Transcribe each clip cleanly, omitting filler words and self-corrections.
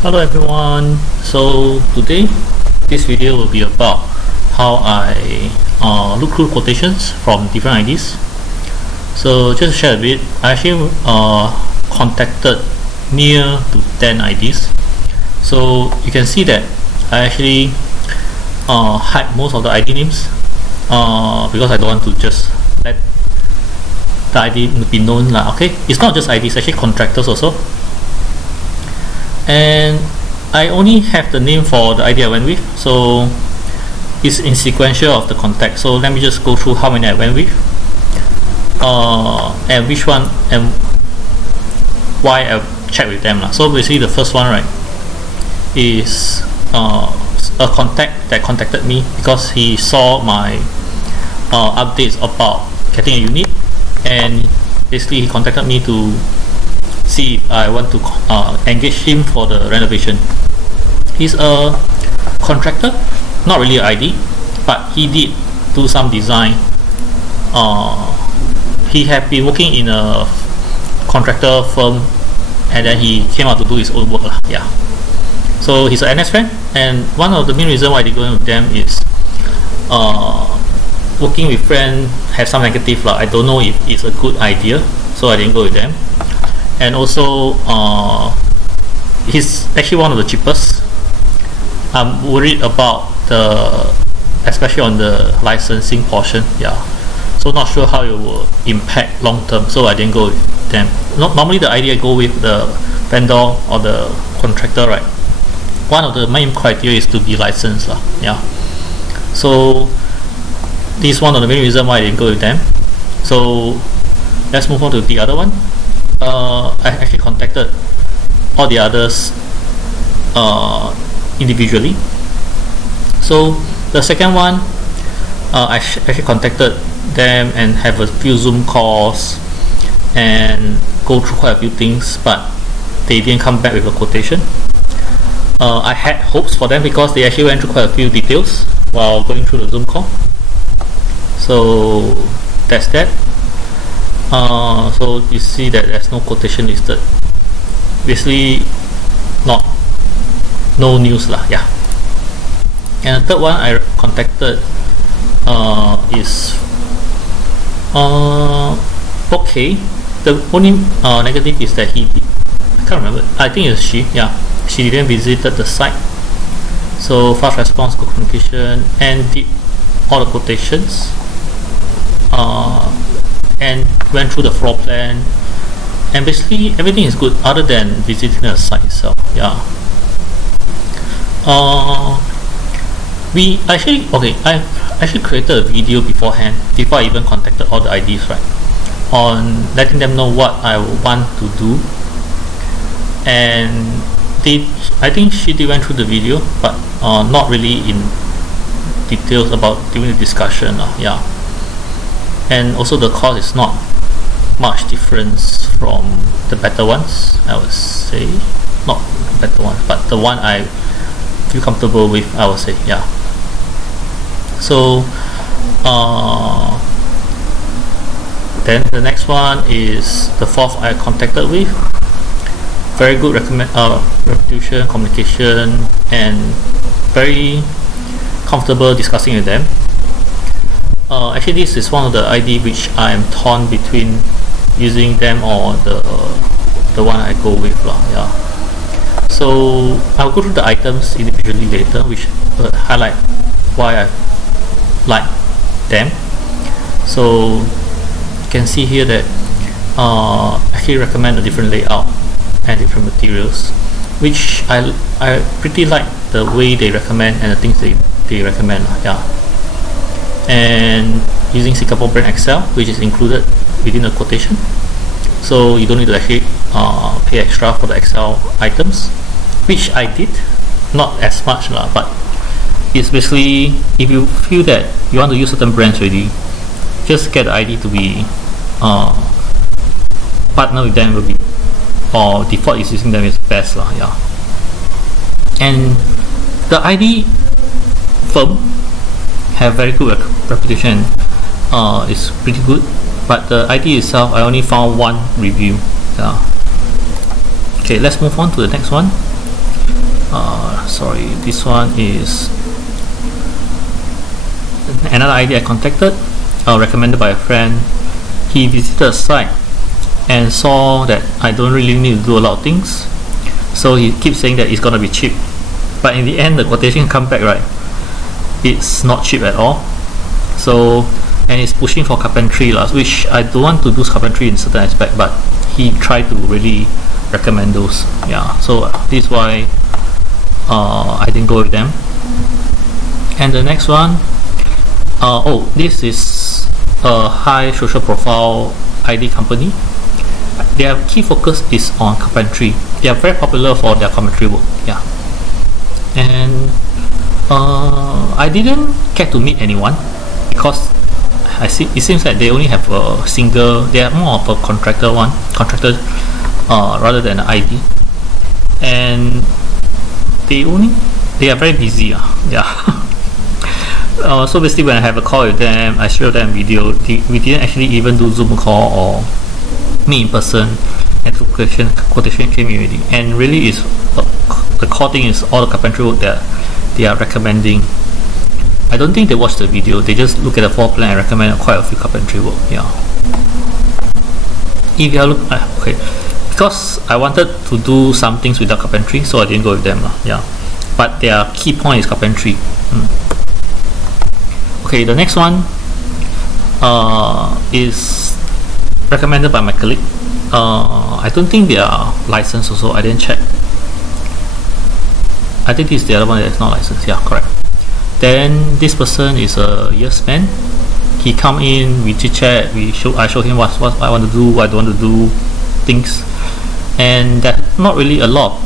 Hello everyone. So today this video will be about how I look through quotations from different IDs. So just to share a bit, I actually contacted near to 10 IDs. So you can see that I actually hide most of the ID names because I don't want to just let the ID be known lah. Okay, it's not just IDs, actually contractors also. And I only have the name for the ID I went with, so it's in sequential of the contact. So let me just go through how many I went with, and which one and why I checked with them lah. So basically the first one, right, is a contact that contacted me because he saw my updates about getting a unit, and basically he contacted me to see if I want to engage him for the renovation. He's a contractor, not really an ID, but he did do some design. He had been working in a contractor firm, and then he came out to do his own work lah. Yeah. So he's an NS friend, and one of the main reasons why they go with them is working with friends have some negative lah. I don't know if it's a good idea, so I didn't go with them. And also he's actually one of the cheapest. I'm worried about especially on the licensing portion. Yeah, so not sure how it will impact long term, so I didn't go with them. Normally the idea I go with the vendor or the contractor, right? One of the main criteria is to be licensed lah. Yeah, so this is one of the main reasons why I didn't go with them. So let's move on to the other one. I actually contacted all the others individually. So the second one, I actually contacted them and have a few Zoom calls and go through quite a few things, but they didn't come back with a quotation. I had hopes for them because they actually went through quite a few details while going through the Zoom call. So that's that. So you see that there's no quotation listed. Basically, no news lah. Yeah. And the third one I contacted is okay. The only negative is that I can't remember. I think it's she. Yeah, she didn't visited the site. So fast response, good communication, and did all the quotations. And went through the floor plan, and basically everything is good other than visiting the site itself. Yeah. I actually created a video beforehand before I even contacted all the IDs, right, on letting them know what I want to do, and I think she did went through the video, but not really in details about during the discussion. Yeah. And also the cost is not much difference from the better ones, I would say. Not the better ones, but the one I feel comfortable with, I would say. Yeah. So then the next one is the fourth I contacted with. Very good reputation, communication, and very comfortable discussing with them. Actually, this is one of the ID which I am torn between using them or the one I go with lah. Yeah. So I'll go through the items individually later, which will highlight why I like them. So you can see here that actually recommend a different layout and different materials, which I pretty like the way they recommend and the things they recommend. Yeah. And using Singapore brand Excel, which is included within the quotation, so you don't need to actually pay extra for the Excel items, which I did, not as much lah, but it's basically if you feel that you want to use certain brands already, just get the ID to be partner with them will be, or default is using them is best lah. Yeah. And the ID firm have very good reputation. It's pretty good, but the ID itself I only found one review. Yeah. Okay, let's move on to the next one. sorry, this one is another ID I contacted, recommended by a friend. He visited a site and saw that I don't really need to do a lot of things, so he keeps saying that it's gonna be cheap, but in the end the quotation come back, right, it's not cheap at all. So, and he's pushing for carpentry, which I don't want to do carpentry in certain aspect, but he tried to really recommend those. Yeah, so this is why I didn't go with them. And the next one, this is a high social profile ID company. Their key focus is on carpentry. They are very popular for their carpentry work. Yeah, and I didn't get to meet anyone because it seems like they only have a single. They are more of a contractor rather than an ID, and they are very busy. Yeah. So basically, when I have a call with them, I show them video. We didn't actually even do Zoom call or meet in person, and the quotation came in already. And really, is the core thing is all the carpentry work that they are recommending. I don't think they watch the video. They just look at the floor plan and recommend quite a few carpentry work. Yeah. If you look, okay, because I wanted to do some things without carpentry, so I didn't go with them. Yeah, but their key point is carpentry. Okay, the next one is recommended by my colleague. I don't think they are licensed also. I didn't check. I think this is the other one that is not licensed. Yeah, correct. Then this person is a yes man. He come in, we chit chat, I show him what I want to do, what I don't want to do, things, and there's not really a lot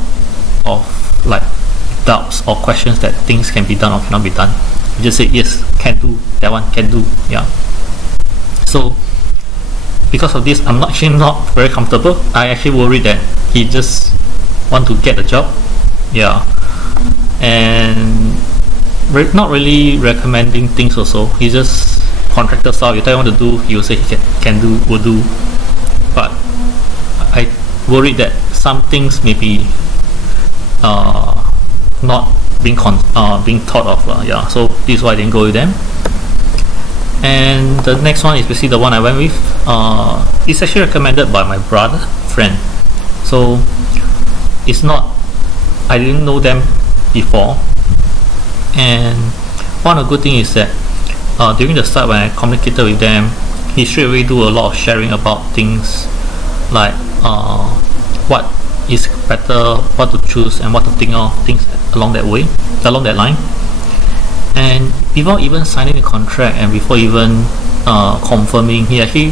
of like doubts or questions that things can be done or cannot be done. You just say yes, can do, that one can do. Yeah. So because of this, I'm actually not very comfortable. I actually worried that he just want to get a job. Yeah, and not really recommending things also. He just contractor style. You tell him what to do, he will say he can do, will do. But I worried that some things may be not being thought of. Yeah, so this is why I didn't go with them. And the next one is basically the one I went with. It's actually recommended by my brother friend. So it's not, I didn't know them before. And one of the good things is that during the start, when I communicated with them, he straight away do a lot of sharing about things like what is better, what to choose, and what to think of, things along that line. And before even signing the contract and before even confirming, he actually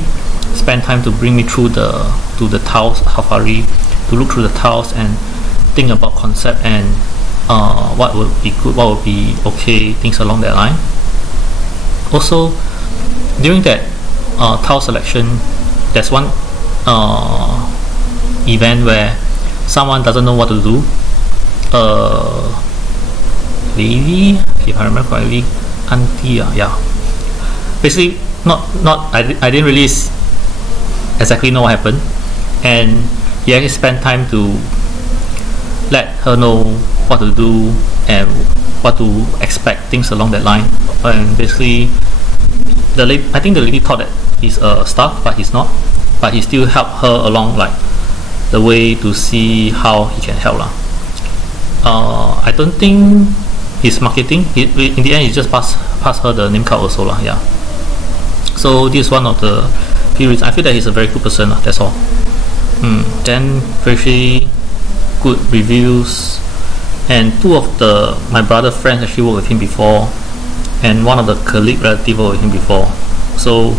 spent time to bring me through the tiles safari, to look through the tiles and think about concept and what would be good, what would be okay, things along that line. Also, during that tile selection, there's one event where someone doesn't know what to do. Lady, if I remember correctly, auntie, yeah. Basically, I didn't really exactly know what happened, and he actually spent time to let her know what to do and what to expect, things along that line. And basically, I think the lady thought that he's a staff, but he's not. But he still helped her along like the way to see how he can help. I don't think he's marketing. In the end, he just pass her the name card also. Yeah. So this is one of the few reasons. I feel that he's a very good person. That's all. Then very good reviews, and two of my brother friends actually worked with him before, and one of the colleague relative worked with him before. So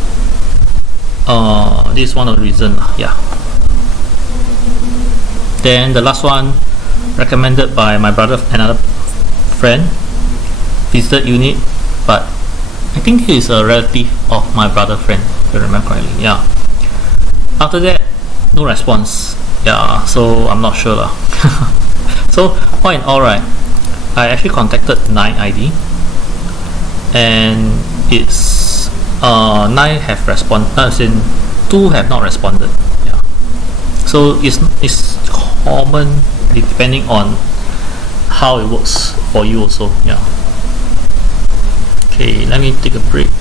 this is one of the reasons. Yeah. Then the last one, recommended by my brother, another friend, visited unit, but I think he is a relative of my brother friend, if I remember correctly. Yeah. After that, no response. Yeah, so I'm not sure. So all in all, right, I actually contacted 9 ID, and it's 9 have responded, as in 2 have not responded. Yeah. So it's common depending on how it works for you also. Yeah. Okay, let me take a break.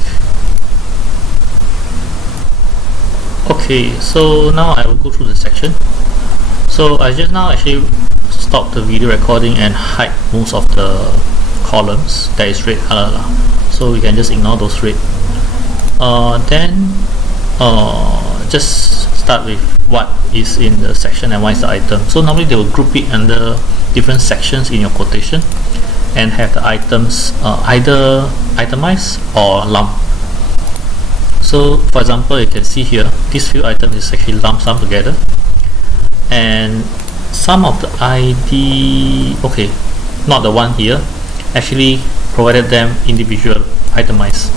Okay, so now I will go through the section. So I just now actually stopped the video recording and hide most of the columns that is red color lah. So you can just ignore those red. Then just start with what is in the section and what is the item. So normally they will group it under different sections in your quotation and have the items either itemized or lump. So for example, you can see here these few items is actually lump sum together, and some of the ID, okay, not the one here, actually provided them individual itemized.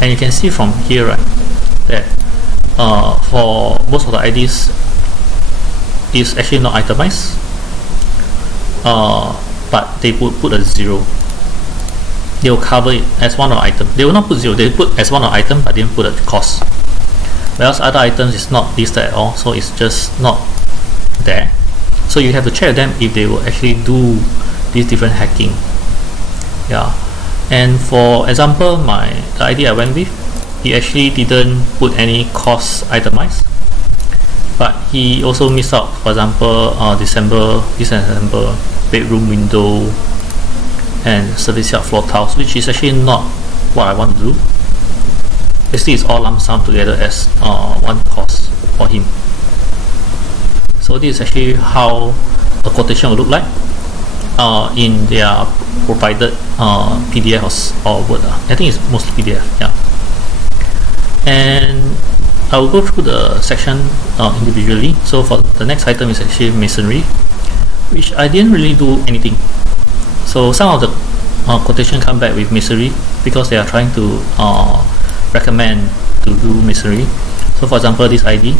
And you can see from here, right, that for most of the IDs is actually not itemized, but they would put a 0. They will cover it as one of the item. They will not put 0, they put as one of the item but didn't put a cost. Whereas other items is not listed at all, so it's just not there. So you have to check them if they will actually do these different hacking. Yeah. And for example, the ID I went with, he actually didn't put any cost itemized, but he also missed out, for example, December bedroom window and service yard floor tiles, which is actually not what I want to do. Basically, it's all lump sum together as one cost for him. So this is actually how a quotation will look like in their provided PDF or Word. I think it's mostly PDF. Yeah. And I will go through the section individually. So for the next item is actually masonry, which I didn't really do anything. So some of the quotation come back with masonry because they are trying to recommend to do masonry. So for example, this ID,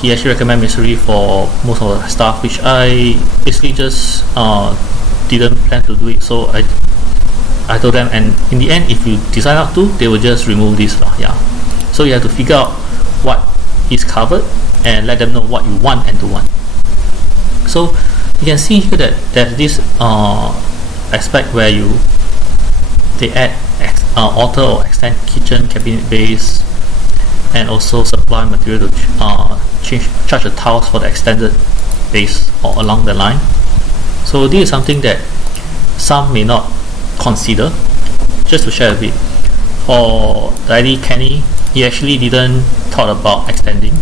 he actually recommend masonry for most of the stuff, which I basically just didn't plan to do it. So I told them, and in the end, if you decide not to, they will just remove this. Yeah. So you have to figure out what is covered and let them know what you want and don't want. So you can see here that there's this aspect where they add alter or extend kitchen cabinet base, and also supply material to charge the tiles for the extended base or along the line. So this is something that some may not consider. Just to share a bit, for the ID Kenny, he actually didn't thought about extending.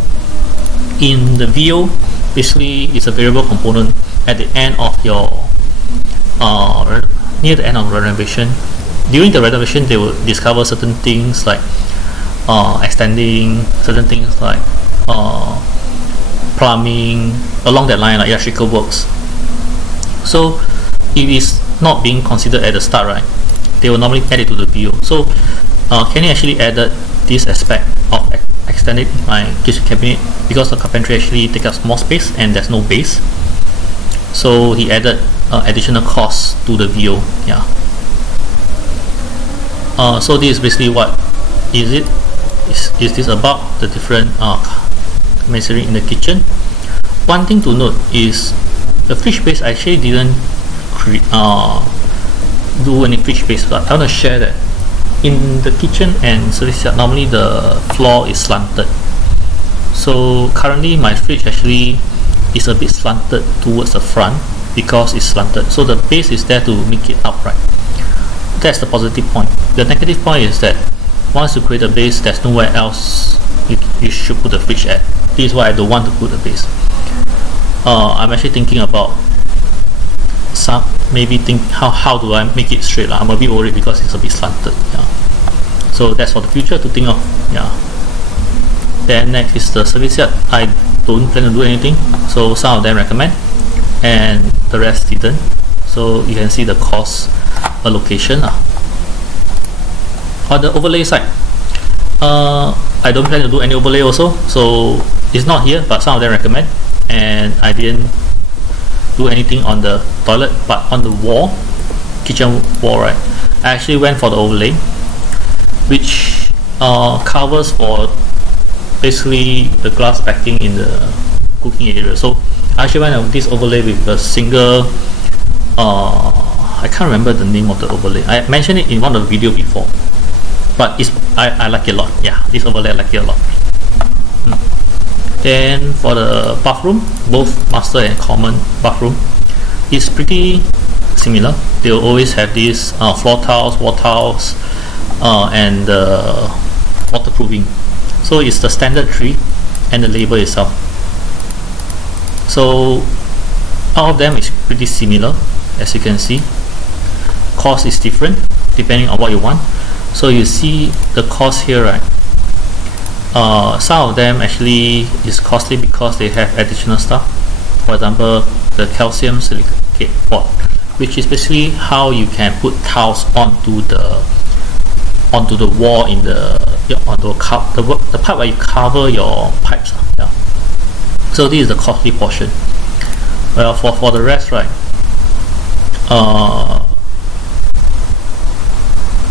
In the VO, basically it's a variable component at the end of your near the end of renovation. During the renovation, they will discover certain things like extending, certain things like plumbing, along that line, like electrical works. So it is not being considered at the start, right? They will normally add it to the VO. So Kenny actually added this aspect of extending my kitchen cabinet because the carpentry actually takes up more space and there's no base. So he added additional costs to the VO. Yeah. So this is basically what is it. Is this about the different masonry in the kitchen? One thing to note is the fridge base. I actually didn't do any fridge base, but I want to share that in the kitchen and service yard, normally the floor is slanted. So currently my fridge actually is a bit slanted towards the front because it's slanted. So the base is there to make it upright. That's the positive point. The negative point is that once you create a base, there's nowhere else you should put the fridge at. This is why I don't want to put a base. I'm actually thinking about how do I make it straight. I'm a bit worried because it's a bit slanted. Yeah. So that's for the future to think of. Yeah. Then next is the service yard. I don't plan to do anything, so some of them recommend and the rest didn't. So you can see the cost allocation. On the overlay side, I don't plan to do any overlay also, so it's not here, but some of them recommend, and I didn't do anything on the toilet. But on the wall, kitchen wall, right, I actually went for the overlay, which covers for basically the glass backing in the cooking area. So I actually went with this overlay with a single, I can't remember the name of the overlay. I mentioned it in one of the video before, but I like it a lot. Yeah, this overlay I like it a lot. Then for the bathroom, both master and common bathroom, it's pretty similar. They'll always have these floor tiles, wall tiles, and waterproofing. So it's the standard tree and the label itself. So all of them is pretty similar, as you can see. Cost is different depending on what you want. So you see the cost here, right? Some of them actually is costly because they have additional stuff. For example, the calcium silicate board, which is basically how you can put tiles onto the wall in the the part where you cover your pipes. Yeah. So this is the costly portion. Well, for the rest, right?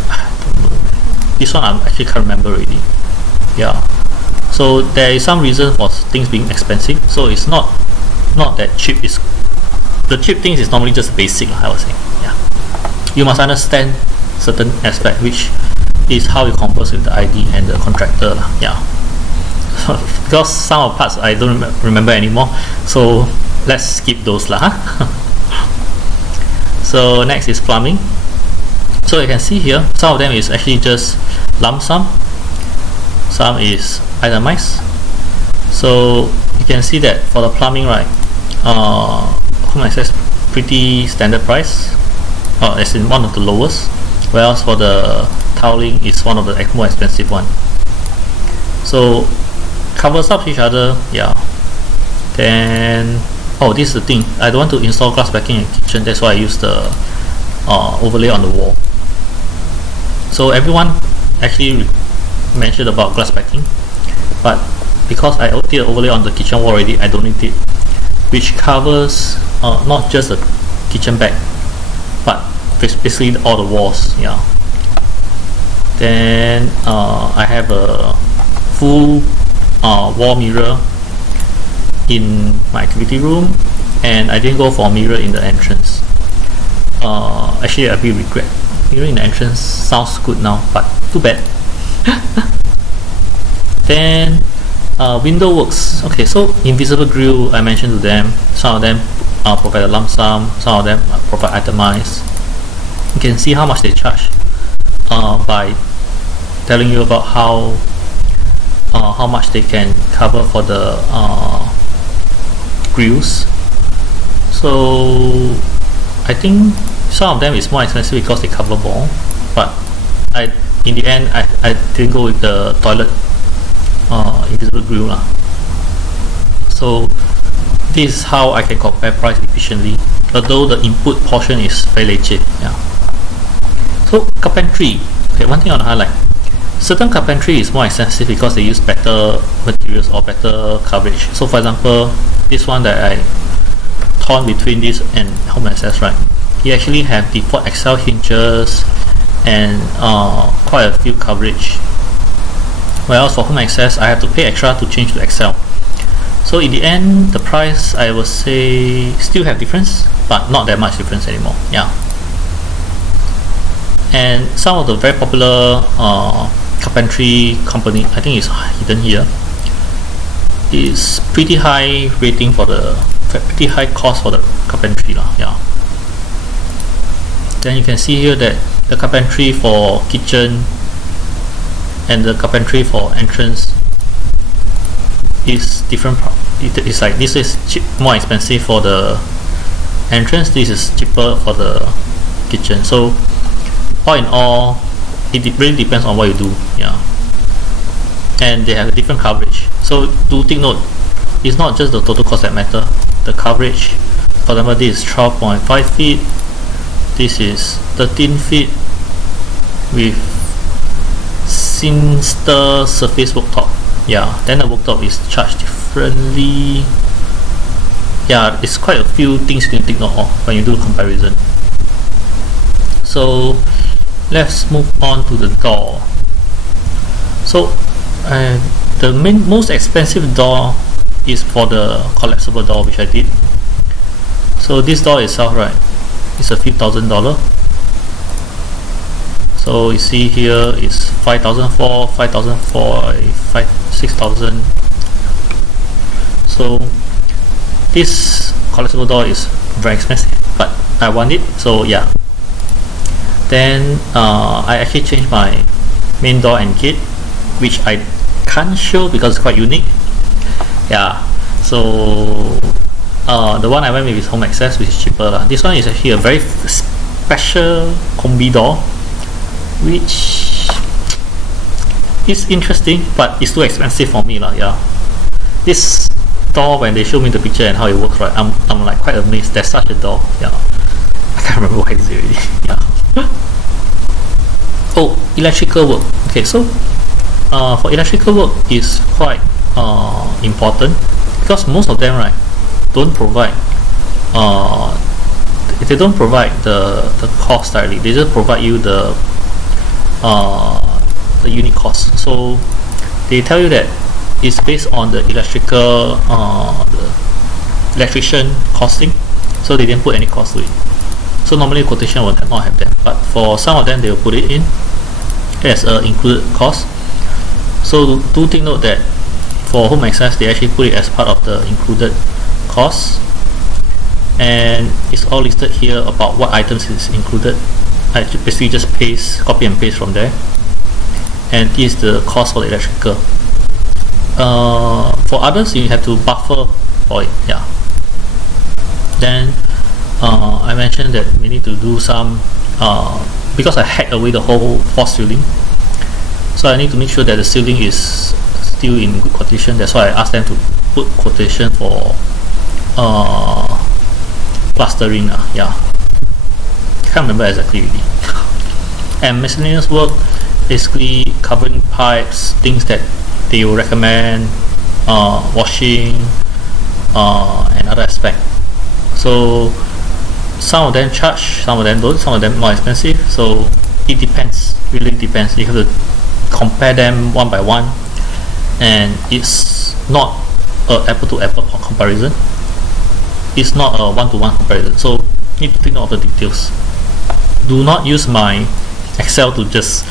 I don't know. This one I actually can't remember already. Yeah. So there is some reason for things being expensive. So it's not that cheap. Is the cheap things is normally just basic, I would say. Yeah. You must understand certain aspect, which is how you converse with the ID and the contractor. Yeah. Because some of parts I don't remember anymore. So let's skip those lah. So next is plumbing. So you can see here, some of them is actually just lump sum, some is itemized. So you can see that for the plumbing, right, Home Access pretty standard price, as in one of the lowest, whereas for the tiling is one of the more expensive one. So covers up each other. Yeah. Then this is the thing, I don't want to install glass backing in kitchen, that's why I use the overlay on the wall. So everyone actually mentioned about glass backing, but because I did overlay on the kitchen wall already, I don't need it, which covers not just the kitchen back, but basically all the walls. Yeah. Then I have a full wall mirror in my activity room, and I didn't go for a mirror in the entrance. Actually, I really regret. Mirror in the entrance sounds good now, but too bad. Then window works. Okay, so invisible grill, I mentioned to them. Some of them provide a lump sum, some of them provide itemized. You can see how much they charge by telling you about how much they can cover for the grills. So I think some of them is more expensive because they cover more, but in the end I didn't go with the toilet invisible grill lah. So this is how I can compare price efficiently, although the input portion is very cheap. Yeah. So carpentry, okay, one thing I want to highlight, certain carpentry is more expensive because they use better materials or better coverage. So for example, this one that I torn between this and Home Access, right, you actually have default Excel hinges and quite a few coverage, whereas for Home Access I have to pay extra to change to Excel. So in the end, the price, I would say, still have difference, but not that much difference anymore. Yeah. And some of the very popular carpentry company, I think it's hidden here, is pretty high rating for the pretty high cost for the carpentry lah. Yeah. Then you can see here that the carpentry for kitchen and the carpentry for entrance is different. It's like this is more expensive for the entrance, this is cheaper for the kitchen. So all in all, it really depends on what you do. Yeah. And they have a different coverage. So do take note, it's not just the total cost that matter. The coverage, for example, this is 12.5 feet, this is 13 feet with Sinster surface worktop. Yeah, then the worktop is charged differently. Yeah, it's quite a few things you can take note of when you do the comparison. So let's move on to the door. So the most expensive door is for the collapsible door, which I did. So this door itself, right, is a few $1,000s. So you see here is 5,004, 5,004, 6,000. So this collapsible door is very expensive, but I want it, so yeah. Then I actually changed my main door and gate, which I can't show because it's quite unique. Yeah, so the one I went with is home access, which is cheaper. This one is actually a very special combi door, which is interesting, but it's too expensive for me. Yeah, this door, when they show me the picture and how it works, right, I'm like quite amazed. There's such a door. Yeah, I can't remember what it is already. Yeah. Oh, electrical work. Okay, so for electrical work is quite important, because most of them, right, don't provide they don't provide the cost directly. They just provide you the unit cost. So they tell you that it's based on the electrical the electrician costing, so they didn't put any cost to it. So normally quotation will not have them, but for some of them they will put it in as a included cost. So do take note that for home access they actually put it as part of the included cost, and it's all listed here about what items is included. I basically just copy and paste from there, and this is the cost for the electrical. For others you have to buffer for it. Yeah. Then I mentioned that we need to do some because I hacked away the whole false ceiling, so I need to make sure that the ceiling is still in good condition. That's why I asked them to put quotation for plastering. Yeah, can't remember exactly really. And miscellaneous work, basically covering pipes, things that they will recommend, washing, and other aspect. So some of them charge, some of them don't, some of them more expensive. So it depends, really depends. You have to compare them one by one, and it's not a apple to apple comparison. It's not a one-to-one comparison. So you need to think of the details. Do not use my Excel to just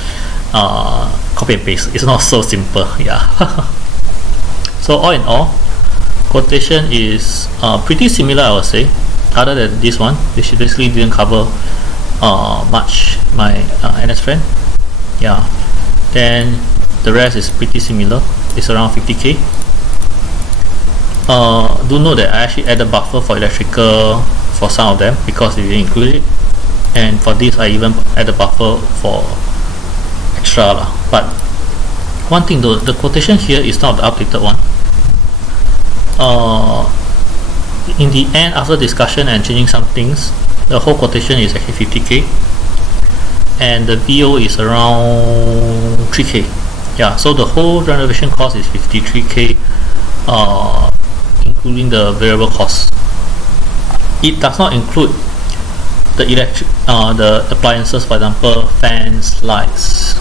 copy and paste. It's not so simple. Yeah. So all in all, quotation is pretty similar, I would say, other than this one, which basically didn't cover much my NS friend. Yeah, then the rest is pretty similar. It's around 50k. Do note that I actually added buffer for electrical for some of them because they didn't include it, and for this I even added buffer for extra lah. But one thing though, the quotation here is not the updated one. In the end, after discussion and changing some things, the whole quotation is actually 50k, and the VO is around 3k. Yeah, so the whole renovation cost is 53k, including the variable cost. It does not include the the appliances, for example, fans, lights,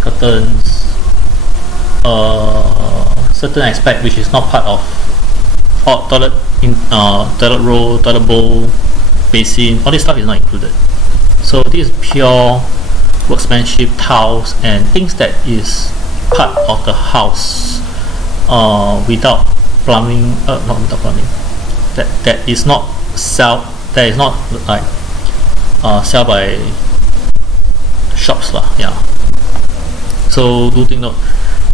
curtains, certain aspect which is not part of toilet roll, toilet bowl, basin. All this stuff is not included. So this is pure workmanship, tiles, and things that is part of the house without plumbing. Not without plumbing. That is not that is not like sell by shops lah. Yeah. So do take note.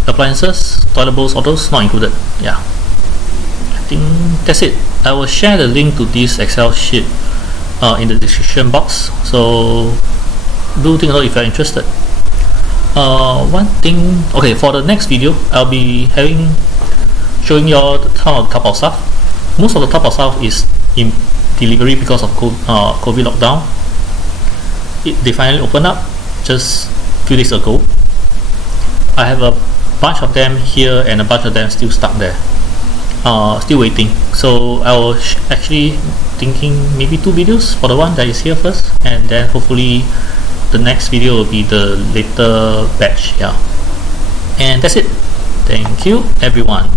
Appliances, toilet bowls, all those not included. Yeah. I think that's it. I will share the link to this Excel sheet in the description box. So do take note if you're interested. One thing, okay, for the next video, I'll be showing you all some of the Taobao stuff. Most of the Taobao stuff is in delivery because of COVID lockdown. They finally opened up just a few days ago. I have a bunch of them here and a bunch of them still stuck there, still waiting. So I was actually thinking maybe 2 videos for the one that is here first, and then hopefully the next video will be the later batch. Yeah, and that's it. Thank you everyone.